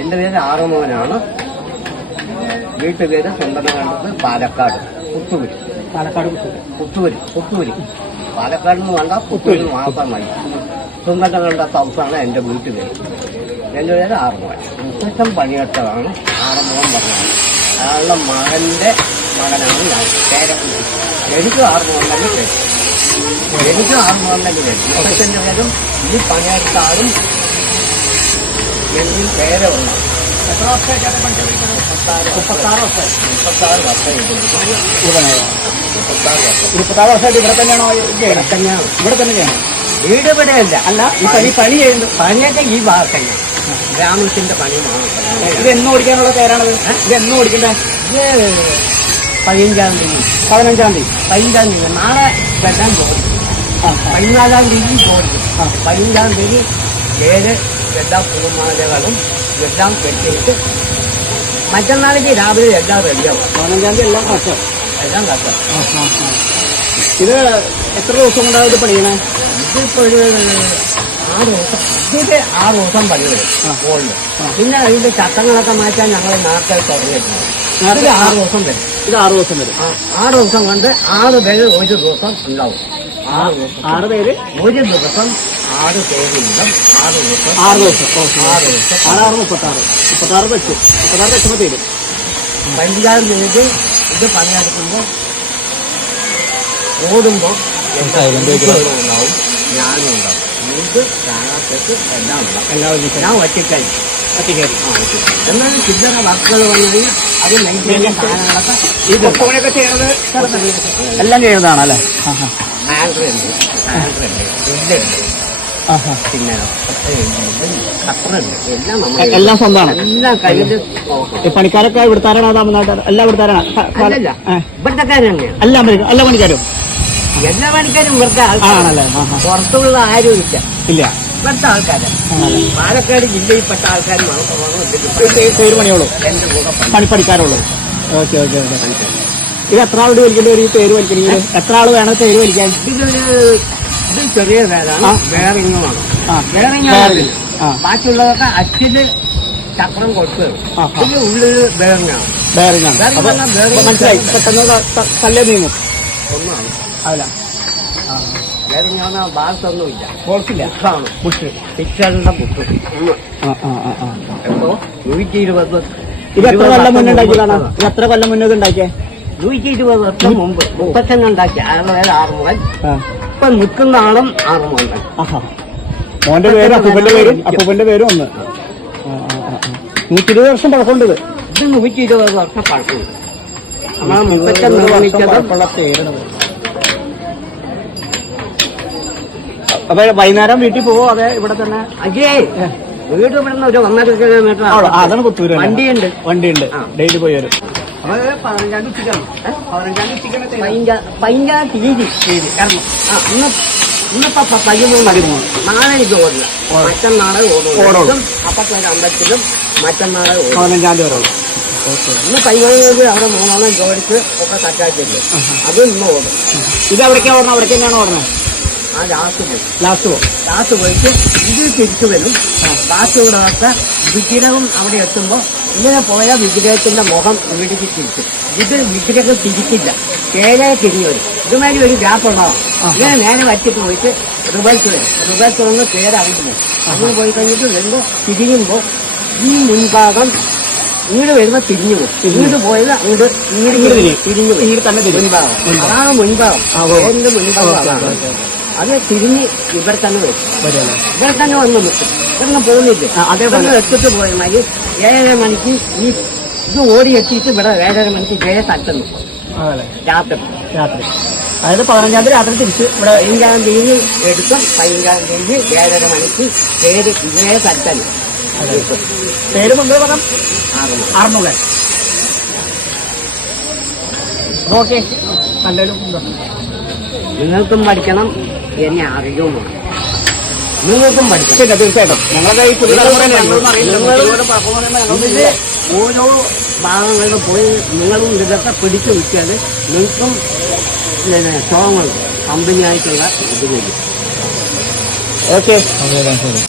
എന്റെ പേര് ആറുമോനാണ് വീട്ടുപേര് സ്വന്തനകണ്ടത്ത് പാലക്കാട് പുത്തൂര്. പാലക്കാട് പുത്തുപുരി പുത്തൂര് പുത്തൂര്. പാലക്കാട് എന്ന് വേണ്ട പുത്തൂര് മാത്രമായി. മതി സ്വന്തനകണ്ട ഹൗസാണ് എന്റെ വീട്ടുപേര്. എന്റെ പേര് ആറുമോൻ മുത്തച്ഛൻ പണിയെടുത്തതാണ് ആറുമോൻ പറഞ്ഞത്. അയാളുടെ മകന്റെ മകനാണ് ഞാൻ. പേരക്കുട്ടി. എനിക്ക് ആറുമോൻ തന്നെ പേര്. എനിക്ക് ആറുമോൻ തന്നെ പേര്. മുത്തച്ഛന്റെ പേരും ഈ പണിയെടുത്ത ആളും പേര എത്ര മുപ്പത്താറ് വർഷമായി. മുപ്പത്താറ് വർഷം ഇത്. ഇവിടെ മുപ്പത്താറ് വർഷം. മുപ്പത്താറ് വർഷമായിട്ട് ഇവിടെ തന്നെയാണോ ഇവിടെ തന്നെയാണ് ഇവിടെ വീട് ഇവിടെ അല്ല ഈ പണി പണി ചെയ്യുന്നു. പണിയൊക്കെ ഈ ഭാഗത്ത് തന്നെ ഗ്രാമത്തിന്റെ പണി ഇത് എന്ന് ഓടിക്കാനുള്ള പേരാണത് ഇത് എന്ന് ഓടിക്കണ്ടേ? പതിനഞ്ചാം തീയതി. പതിനഞ്ചാം തീയതി. പതിനഞ്ചാം തീയതി. നാളെ വെട്ടാൻ പോകും പതിനാലാം തീയതി പോകും പതിനഞ്ചാം തീയതി ഏഴ് എല്ലാ പൂമാലകളും എല്ലാം കെട്ടിയിട്ട് മറ്റന്നാളേക്ക് രാവിലെ എല്ലാം റെഡിയാവും. പതിനഞ്ചാം തീയതി എല്ലാം കഷ്ടം എല്ലാം കഷ്ടം ഇത് എത്ര ദിവസം കൊണ്ടാണ് ഇത് പണിയണേ? ഇതിപ്പോ ഒരു ആറ് ദിവസം ഇത് ആറ് ദിവസം പണി വരും. ഗോൾഡ് പിന്നെ അതിന്റെ ചട്ടങ്ങളൊക്കെ മാറ്റാൻ ഞങ്ങൾ നേരത്തെ തുടങ്ങിയിട്ടുണ്ട്. ഇത് ആറ് ദിവസം വരും. ഇത് ആറ് ദിവസം വരും. ആറ് ദിവസം കൊണ്ട് ആറ് പേര് ഒരു ദിവസം ഉണ്ടാവും. ആറ് ദിവസം. ആറ് പേര്? ഒരു ദിവസം ആറ് ദിവസം ആറ് ദിവസം. ഓക്കെ ആറ് ദിവസം ആറ് ആറ് മുപ്പത്താറ്. മുപ്പത്താറ് വെച്ച് മുപ്പത്താറ് വെച്ചുമ്പോൾ തീരും പഞ്ചായത്ത് ചെയ്ത് ഇത് പണിയെടുക്കുമ്പോൾ ഓടുമ്പോൾ ഉണ്ടാവും? ഞാനും ഉണ്ടാവും. ഇത് കാണാത്തേക്ക് എല്ലാം ഉണ്ടാവും. എല്ലാവരും ഞാൻ ആ ഒറ്റയ്ക്ക് എന്നാലും ചില്ലറ വർക്കുകൾ വന്നു അത് സാധനങ്ങളൊക്കെ ഈ കൊക്കോണൊക്കെ ചെയ്യണത് എല്ലാം ചെയ്യുന്നതാണല്ലേ? ഹാൻഡ്രുണ്ട് ഇല്ലുണ്ട് പിന്നെ കട്ടറുണ്ട് എല്ലാം സ്വന്തമാണ്. എല്ലാം കയ്യിൽ ഈ പണിക്കാരൊക്കെ ഇവിടുത്താരാണോ തമിഴ്നാട്ടാണ് എല്ലാം ഇവിടെ അല്ലല്ല. ഇവിടുത്തെ കാര്യം തന്നെയാണ് എല്ലാം എല്ലാ പണിക്കാരും? എല്ലാ പണിക്കാരും ഇവിടുത്തെ ആണല്ലേ? ആൾക്കാരാണ് ആ, ആ. പുറത്തുള്ള ആരും ഇല്ല. ഇല്ല. ഇവിടുത്തെ ആൾക്കാരാണ് പാലക്കാട് ജില്ലയിൽപ്പെട്ട ആൾക്കാർ മാത്രമാണ് പണിയുള്ളൂ? എന്റെ കൂടെ പണി. പണിപ്പണിക്കാരുള്ളൂ ഓക്കെ ഓക്കെ ഓക്കെ. ഇത് എത്ര ആളുടെ വലിക്കേണ്ടി വരും ഈ പേര് വലിക്കണമെങ്കിൽ? എത്ര ആൾ വേണം പേര് വലിക്കാൻ? ഇതൊരു ഇത് ചെറിയ പേരാണ് ആ. വേറിങ്ങുമാണ്. ബാക്കിയുള്ളതൊക്കെ അച്ചിൽ ചക്രം കൊടുത്ത്. ഇത് ഉള്ളിൽ വേറിങ്ങാണ്. മനസ്സിലായി. പെട്ടെന്ന് തല്ലേ നീങ്ങും ഒന്നാണ്. അല്ല വേറിങ്ങാണ് ബുഷ് എപ്പോ? നൂറ്റി ഇരുപത് ഇത് എത്ര കൊല്ലം മുന്നേ ഉണ്ടാക്കിയ ഉണ്ടാക്കിയതാണ് ഇത് എത്ര കൊല്ലം മുന്നേ ഉണ്ടാക്കിയേ? നൂറ്റി ഇരുപത് വർഷം മുമ്പ്. മുപ്പത്തൊന്ന് ഉണ്ടാക്കി. അയാളുടെ ആറ് ആ. ഇപ്പൊ നിൽക്കുന്ന ആളും ആഹാ. മോന്റെ പേര് അപ്പൂപ്പന്റെ പേര്? അപ്പൂപ്പന്റെ പേര് ഒന്ന്. നൂറ്റി ഇരുപത് വർഷം പഴക്കമുണ്ട് ഇത്. നൂറ്റി ഇരുപത് വർഷം പഴക്കമുണ്ട്. നമ്മളെ വർഷം നിർമ്മിച്ചതും അപ്പൊ വൈകുന്നേരം വീട്ടിൽ പോവോ? അതെ ഇവിടെ തന്നെ? അജയ് വീട് ഇവിടുന്ന് ഒരു ഒന്നര കിലോമീറ്റർ അതാണ് പുത്തൂര്. വണ്ടിയുണ്ട്. വണ്ടിയുണ്ട്. ഡെയിലി പോയി വരും. പതിനഞ്ചാം തീയതി കാരണം ആ ഇന്ന് ഇന്നിപ്പോ പ- പതിമൂന്ന് പതിമൂന്ന് നാളെ എനിക്ക് ഓടില്ല. മറ്റന്നാളെ. ഓടും. ഒരു അമ്പലത്തിലും മറ്റന്നാളെ ഓടും. പതിനഞ്ചാം തീയതി ഇന്ന് അവിടെ മൂന്നെണ്ണം ജോലിക്ക് ഒക്കെ തട്ടാക്കിയിട്ടുണ്ട് അത് ഇന്ന് ഓടും. ഇത് എവിടേക്കാ ഓടണം അവിടേക്ക് തന്നെയാണ് ഓടണേ ആ ലാസ്റ്റ് പോയി. ലാസ്റ്റ് പോകും ലാസ്റ്റ് പോയിട്ട് ഇത് തിരിച്ചു വരും. കൂടെ വിഗ്രഹം അവിടെ എത്തുമ്പോൾ ഇങ്ങനെ പോയ വിഗ്രഹത്തിന്റെ മുഖം ഇവിടേക്ക് തിരിച്ചു ഇത് വിഗ്രഹം തിരിക്കില്ല. നേരെ തിരിഞ്ഞു വരും. ഇതുമാതിരി ഒരു ഗ്യാപ്പ് ഉണ്ടാവും ഇങ്ങനെ നേരെ വറ്റിട്ട് പോയിട്ട് റിവേഴ്സ് വരും. റിവേഴ്സ് വന്ന് കേര അങ്ങോട്ട് പോകും അങ്ങനെ പോയി കഴിഞ്ഞിട്ട് വരുമ്പോൾ തിരിയുമ്പോൾ ഈ മുൻഭാഗം ഇങ്ങോട്ട് വരുമ്പോ തിരിഞ്ഞു പോകും ഇങ്ങോട്ട് പോയത് അങ്ങോട്ട് ഇങ്ങോട്ട് തിരിഞ്ഞു പോകും തന്നെ. മുൻഭാഗം. അതാണ് മുൻഭാഗം. പേരിന്റെ മുൻഭാഗം. അത് തിരിഞ്ഞ് ഇവിടെ തന്നെ വരും. ഇവർ ഇവിടെ തന്നെ വന്ന് നിൽക്കും. ഇവിടുന്ന് പോകുന്നില്ല? അതേപോലെ. എത്തിട്ട് പോയ മതി ഏഴര മണിക്ക് ഈ ഇത് ഓടി എത്തിയിട്ട് ഇവിടെ ഏഴര മണിക്ക് ജയ സ്ഥലത്ത് നിൽക്കും അതല്ലേ രാത്രി. രാത്രി. അതായത് പതിനഞ്ചാം തീയതി രാത്രി തിരിച്ച് ഇവിടെ പതിനഞ്ചാം തീയതി എടുക്കും. പതിനഞ്ചാം തീയതി ഏഴര മണിക്ക് പേര് ഇങ്ങനെ സ്ഥലത്തല്ല. പേര് മുമ്പ് പറഞ്ഞു അറുന്നൂറ് ഓക്കെ. നല്ലൊരു നിങ്ങൾക്കും പഠിക്കണം. എന്നെ അറിയുകയും വേണം നിങ്ങൾക്കും പഠിക്കണം പിന്നെ തീർച്ചയായിട്ടും. ഞങ്ങളുടെ ഈ പുതിയ ഞങ്ങളൊന്നും ഓരോ ഭാഗങ്ങളിലും പോയി നിങ്ങളും ഇതൊക്കെ പിടിച്ചു വെച്ചാൽ നിങ്ങൾക്കും പിന്നെ സ്ട്രോങ് കമ്പനിയായിട്ടുള്ള ഇത് വരും. ഓക്കെ